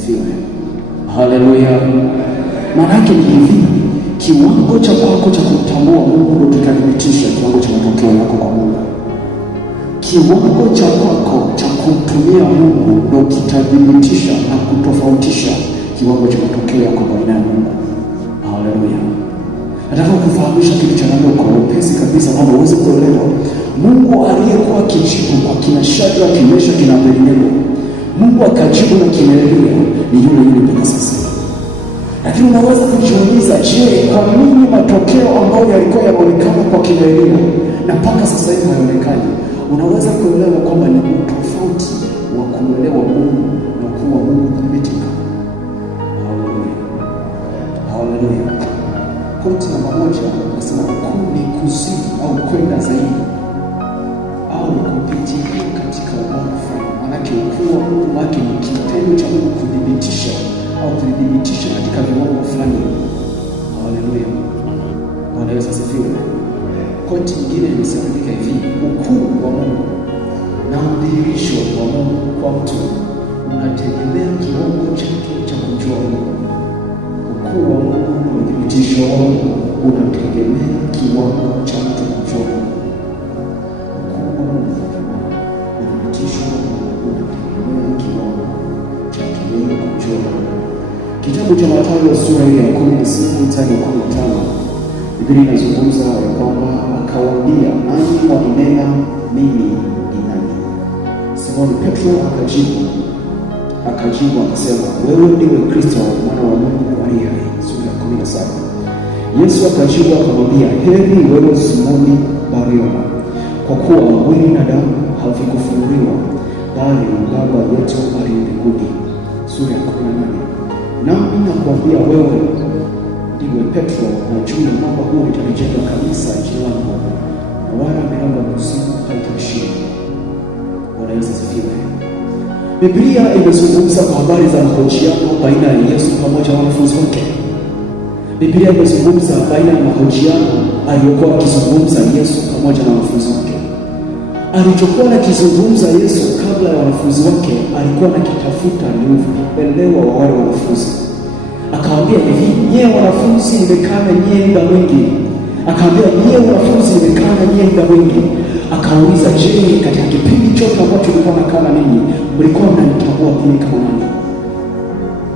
asifiwe. Haleluya. Maana yake ni hivi, kiwango cha kwako cha kumtambua Mungu ndio kitathibitisha kiwango cha matokeo yako kwa Mungu. Kiwango cha kwako cha kumtumia Mungu ndio kitathibitisha na kutofautisha kiwango cha matokeo yako baina ya Mungu. Haleluya. Nataka kufahamisha kitu cha neno kwa upesi kabisa kwamba uweze kuelewa Mungu aliyekuwa akijibu kwa kina Shadraka, Meshaki na Abednego, Mungu akajibu na kimelelea ni yule yule mpaka sasa. Lakini unaweza kujiuliza, je, kwa nini matokeo ambayo yalikuwa yanaonekana kwa kimelelea na mpaka sasa hivi hayaonekani? Unaweza kuelewa kwamba ni tofauti wa kuelewa Mungu na kuwa Mungu kudhibitika. Haleluya. Haleluya. Pointi namba moja nasema ukuu ni kuzidi au kwenda zaidi au kupitia katika ubora fulani. Maanake ukuu wa Mungu wake ni kitendo cha Mungu kudhibitisha au kudhibitisha katika viwango fulani. Haleluya. Bwana Yesu asifiwe. Pointi nyingine inasemeka hivi, ukuu wa Mungu na udhihirisho wa Mungu kwa mtu unategemea kiwango chake cha kujua Mungu. Ukuu wa Mungu na udhihirisho wa Mungu unategemea kiwango cha mtu kujua Mungu. Ukuu wa Mungu na udhihirisho wa Mungu unategemea kiwango cha kujua Mungu. Kitabu cha Mathayo sura ya 16 mstari wa 15, Biblia inazungumza ya kwamba akawaambia, nanyi mwaninena mimi ni nani? Simoni Petro akajibu akasema, wewe ndiwe Kristo mwana wa Mungu aliye hai. Sura ya 17. Yesu akajibu akamwambia, heri wewe Simoni Bariona, kwa kuwa mwili na damu havikufunuliwa bali Baba yetu aliye mbinguni. Sura ya 18. Nami nakuambia wewe ndiwe Petro, na juu ya mwamba huu nitalijenga kanisa langu, na wala milango ya kuzimu haitalishinda. Bwana Yesu asifiwe. Biblia imezungumza kwa habari za mahojiano baina ya Yesu pamoja na wanafunzi wake. Biblia imezungumza baina ya mahojiano aliyokuwa akizungumza Yesu pamoja na wanafunzi wake. Alichokuwa akizungumza Yesu kabla ya wanafunzi wake, alikuwa akitafuta ni uelewa wa wale wanafunzi. Akawaambia hivi, nyie wanafunzi nimekaa na nyie muda mwingi. Akawaambia, nyie wanafunzi nimekaa na nyie muda mwingi. Akauliza, je, katika kipindi chote ambacho nilikuwa nakaa na ninyi mlikuwa mnanitambua mimi kama nani?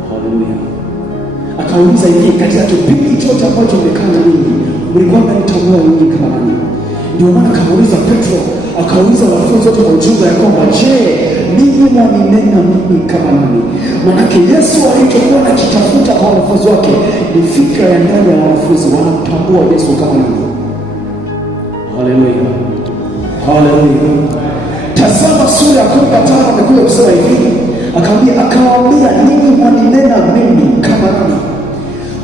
Haleluya. Akauliza hivi, katika kipindi chote ambacho nimekaa na ninyi mlikuwa mnanitambua mimi kama nani? Ndio maana akauliza Petro, akauliza wanafunzi wote kwa ujumla ya kwamba, je, ninyi mwaninena mimi kama nani? Maanake Yesu alichokuwa akitafuta kwa wanafunzi wake ni fikra ya ndani ya wanafunzi, wanamtambua Yesu kama nani. Haleluya. Haleluya. Tazama sura ya 15 amekuja kusema hivi, akawaambia ninyi mwaninena mimi kama nani?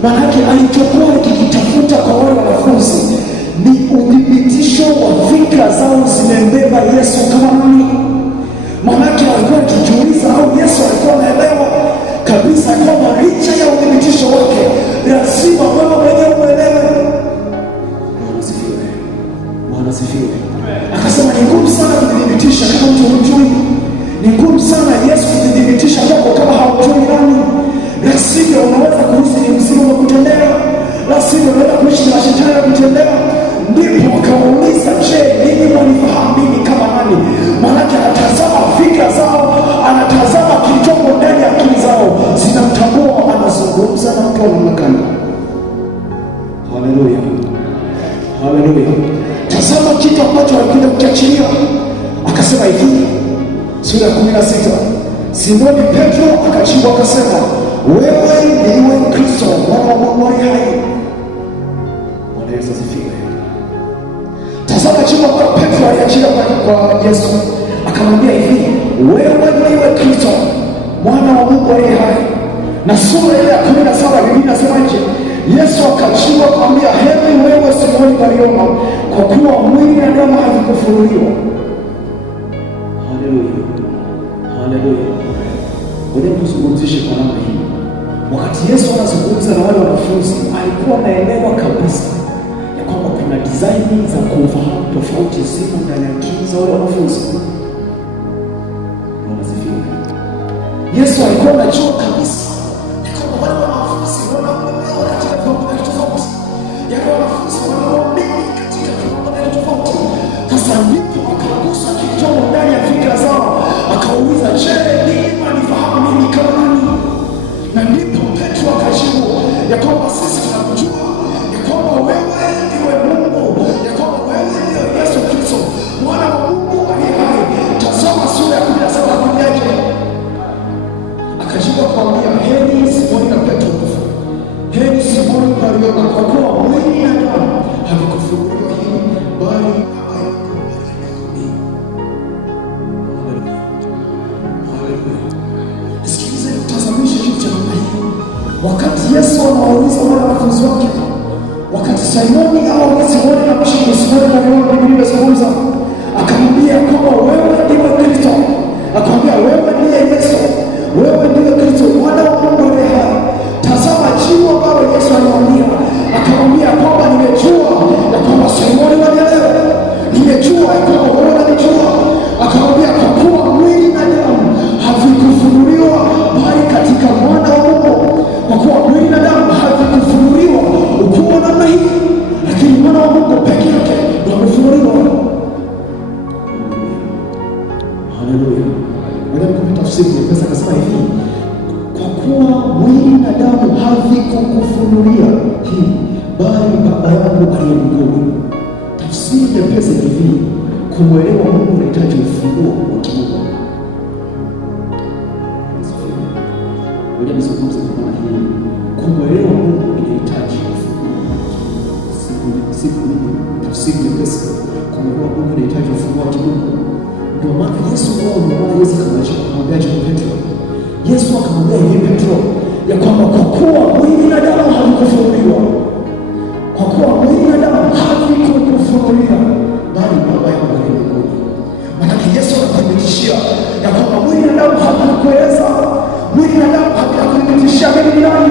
Maanake alichokuwa akikitafuta kwa wale wanafunzi ni udhibitisho wa fikra zao zimembeba Yesu kama nani. Maanake walikuwa wakijiuliza au Yesu alikuwa anaelewa kabisa kwamba licha ya udhibitisho wake lazima wewe mwenyewe uelewe. Bwana asifiwe. Bwana asifiwe. Akasema ni ngumu sana kudhibitisha kama mtu hujui. Ni ngumu sana Yesu kudhibitisha kwako kama haujui nani. La sivyo unaweza kuhisi ni mzimu wa kutendea. La sivyo unaweza kuishi na shetani ya kutendea. Ndipo akauliza, je, ninyi mwanifahamu mimi kama nani? Maanake anatazama fikra zao, anatazama kilichopo ndani ya akili zao, zinamtambua anazungumza na mtu wa namna gani. Haleluya. Haleluya. Tazama kitu ambacho alikuja kukiachilia. Akasema hivi, sura ya 16, Simoni Petro akajibu akasema, wewe ndiwe Kristo mwana wa Mungu aliye hai. Bwana Yesu asifiwe. Tazama jibu kwa Petro aliachilia kwa Yesu. Akamwambia hivi, wewe ndiwe Kristo mwana wa Mungu aliye hai. Na sura ile ya 17 Biblia inasemaje? Yesu akajibu akamwambia, heri wewe Simoni Bariona, kwa kuwa mwili na damu havikufunuliwa. Haleluya. Haleluya. Ngoja tuzungumzishe kwa namna hii. Wakati Yesu anazungumza na wale wanafunzi, alikuwa anaelewa kabisa ya kwamba kuna design za kufahamu tofauti zimo ndani ya akili za wale wanafunzi. Bwana asifiwe. Yesu alikuwa anajua kabisa kwa kuwa mwili na damu havikufunuliwa hili, bali Baba yako aliye mbinguni. Haleluya. Sikiliza, tutazamishe kitu cha namna hii. Wakati Yesu anawauliza wale wanafunzi wake, wakati Simoni na mshiriki Simoni na Biblia inazungumza, akamwambia kwamba wewe ndiwe Kristo. Akamwambia wewe ndiye Yesu, wewe ndiye Kristo, mwana wa Mungu aliye hai. Tazama jibu ambalo Yesu alimwambia, akamwambia kwamba nimejua ya kwamba Simoni wanielewa, nimejua ya kwamba wewe unanijua. Akamwambia kwa kuwa mwili na damu havikufunuliwa bali katika mwana wa Mungu. Kwa kuwa mwili na damu havikufunuliwa ukubwa namna hii, lakini mwana wa Mungu peke yake ndio amefunuliwa. Haleluya. Wale tafsiri ya pesa akasema hivi, kwa kuwa mwili na damu havikukufunulia hii, bali Baba yangu aliye mbinguni. Tafsiri ya pesa hivi, kumwelewa Mungu unahitaji ufunguo wa kimungu. Ngoja nizungumze kwa maana hii. Kumwelewa Mungu inahitaji ufunguo. Tafsiri ya pesa, kumwelewa Mungu inahitaji ufunguo wa kimungu. Ndio maana Yesu akamwambia Petro. Yesu akamwambia hivi Petro, ya kwamba kwa kuwa mwili na damu havikufunuliwa, kwa kuwa mwili na damu havikufunulia, bali Baba yangu aliye mbinguni. Maana Yesu anakuthibitishia ya kwamba mwili na damu havikueleza, mwili na damu hakuthibitishia mimi ni nani,